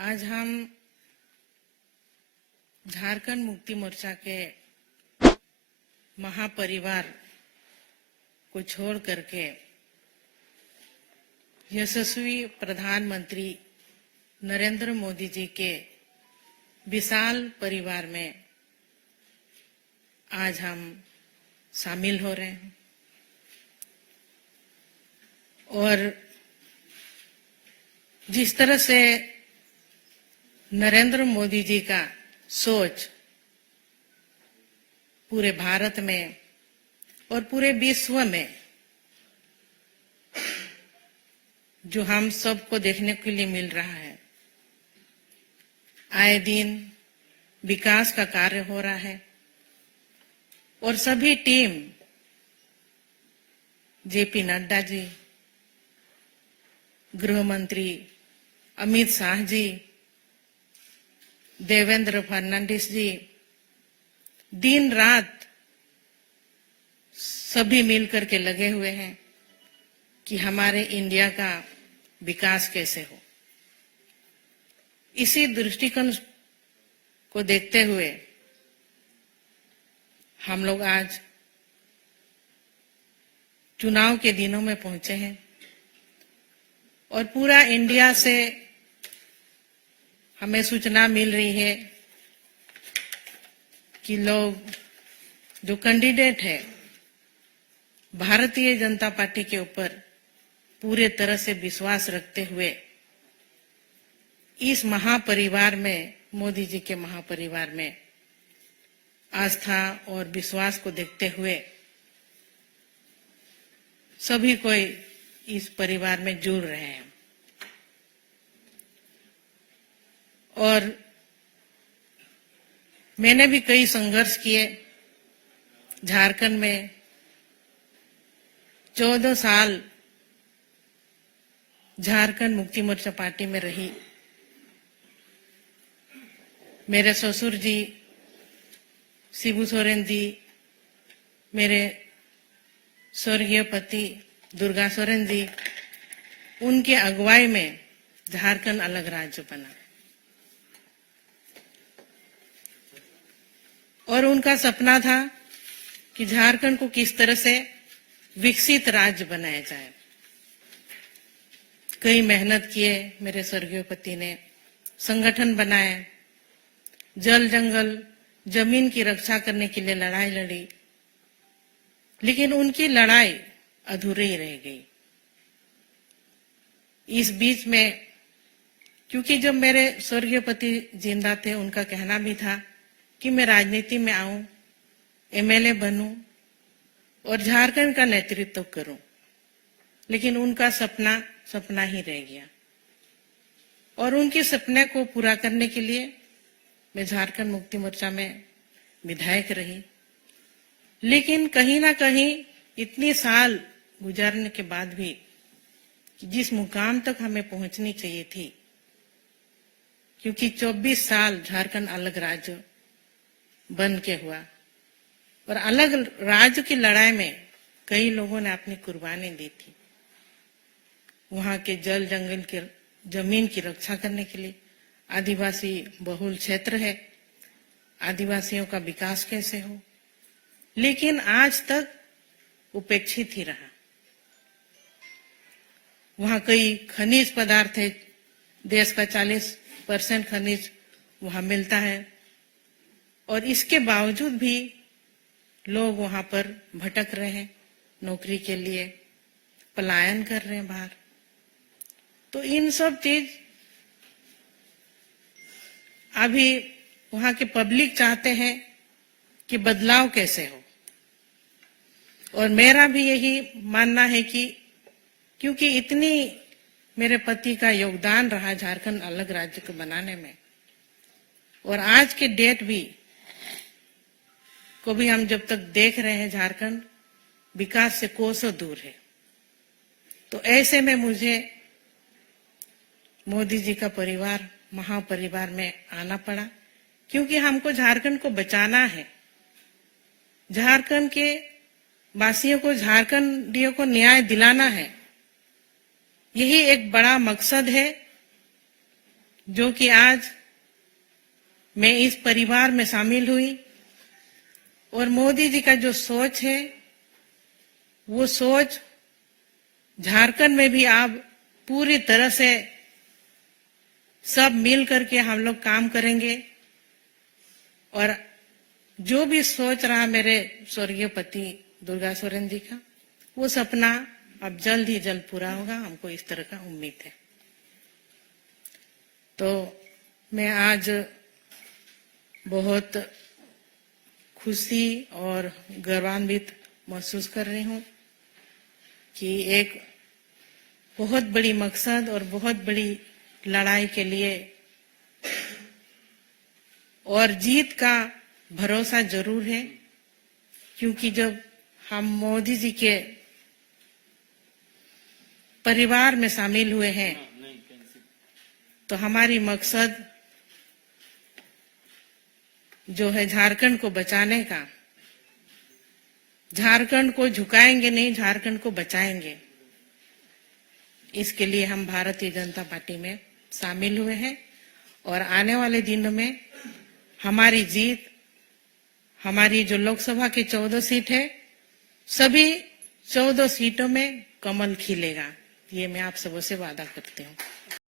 आज हम झारखंड मुक्ति मोर्चा के महापरिवार को छोड़ करके यशस्वी प्रधानमंत्री नरेंद्र मोदी जी के विशाल परिवार में आज हम शामिल हो रहे हैं और जिस तरह से नरेंद्र मोदी जी का सोच पूरे भारत में और पूरे विश्व में जो हम सबको देखने के लिए मिल रहा है, आए दिन विकास का कार्य हो रहा है और सभी टीम जेपी नड्डा जी, गृह मंत्री अमित शाह जी, देवेंद्र फडणवीस जी, दिन रात सभी मिलकर के लगे हुए हैं कि हमारे इंडिया का विकास कैसे हो। इसी दृष्टिकोण को देखते हुए हम लोग आज चुनाव के दिनों में पहुंचे हैं और पूरा इंडिया से हमें सूचना मिल रही है कि लोग जो कैंडिडेट है भारतीय जनता पार्टी के ऊपर पूरे तरह से विश्वास रखते हुए इस महापरिवार में, मोदी जी के महापरिवार में आस्था और विश्वास को देखते हुए सभी कोई इस परिवार में जुड़ रहे हैं। और मैंने भी कई संघर्ष किए। झारखंड में 14 साल झारखंड मुक्ति मोर्चा पार्टी में रही। मेरे ससुर जी शिबू सोरेन जी, मेरे स्वर्गीय पति दुर्गा सोरेन जी, उनके अगुवाई में झारखंड अलग राज्य बना और उनका सपना था कि झारखंड को किस तरह से विकसित राज्य बनाया जाए। कई मेहनत किए मेरे स्वर्गीय पति ने, संगठन बनाए, जल जंगल जमीन की रक्षा करने के लिए लड़ाई लड़ी, लेकिन उनकी लड़ाई अधूरी रह गई। इस बीच में क्योंकि जब मेरे स्वर्गीय पति जिंदा थे, उनका कहना भी था कि मैं राजनीति में आऊं, एमएलए बनूं और झारखंड का नेतृत्व करूं, लेकिन उनका सपना ही रह गया। और उनके सपने को पूरा करने के लिए मैं झारखंड मुक्ति मोर्चा में विधायक रही। लेकिन कहीं ना कहीं इतने साल गुजारने के बाद भी जिस मुकाम तक हमें पहुंचनी चाहिए थी, क्योंकि 24 साल झारखंड अलग राज्य बन के हुआ और अलग राज्य की लड़ाई में कई लोगों ने अपनी कुर्बानी दी थी। वहां के जल जंगल के जमीन की रक्षा करने के लिए, आदिवासी बहुल क्षेत्र है, आदिवासियों का विकास कैसे हो, लेकिन आज तक उपेक्षित ही रहा। वहां कई खनिज पदार्थ है, देश का 40% खनिज वहां मिलता है और इसके बावजूद भी लोग वहां पर भटक रहे हैं, नौकरी के लिए पलायन कर रहे हैं बाहर। तो इन सब चीज अभी वहां के पब्लिक चाहते हैं कि बदलाव कैसे हो। और मेरा भी यही मानना है कि क्योंकि इतनी मेरे पति का योगदान रहा झारखंड अलग राज्य को बनाने में, और आज के डेट भी को भी हम जब तक देख रहे हैं झारखंड विकास से कोसों दूर है, तो ऐसे में मुझे मोदी जी का परिवार, महापरिवार में आना पड़ा, क्योंकि हमको झारखंड को बचाना है। झारखंड के वासियों को, झारखंडियों को न्याय दिलाना है। यही एक बड़ा मकसद है जो कि आज मैं इस परिवार में शामिल हुई और मोदी जी का जो सोच है वो सोच झारखंड में भी अब पूरी तरह से सब मिल करके हम लोग काम करेंगे और जो भी सोच रहा मेरे स्वर्गीय पति दुर्गा सोरेन जी का वो सपना अब जल्द ही जल्द पूरा होगा, हमको इस तरह का उम्मीद है। तो मैं आज बहुत खुशी और गर्वान्वित महसूस कर रही हूँ कि एक बहुत बड़ी मकसद और बहुत बड़ी लड़ाई के लिए और जीत का भरोसा जरूर है, क्योंकि जब हम मोदी जी के परिवार में शामिल हुए हैं तो हमारी मकसद जो है झारखंड को बचाने का, झारखंड को झुकाएंगे नहीं, झारखंड को बचाएंगे। इसके लिए हम भारतीय जनता पार्टी में शामिल हुए हैं और आने वाले दिनों में हमारी जीत, हमारी जो लोकसभा की 14 सीट है, सभी 14 सीटों में कमल खिलेगा, ये मैं आप सबों से वादा करती हूँ।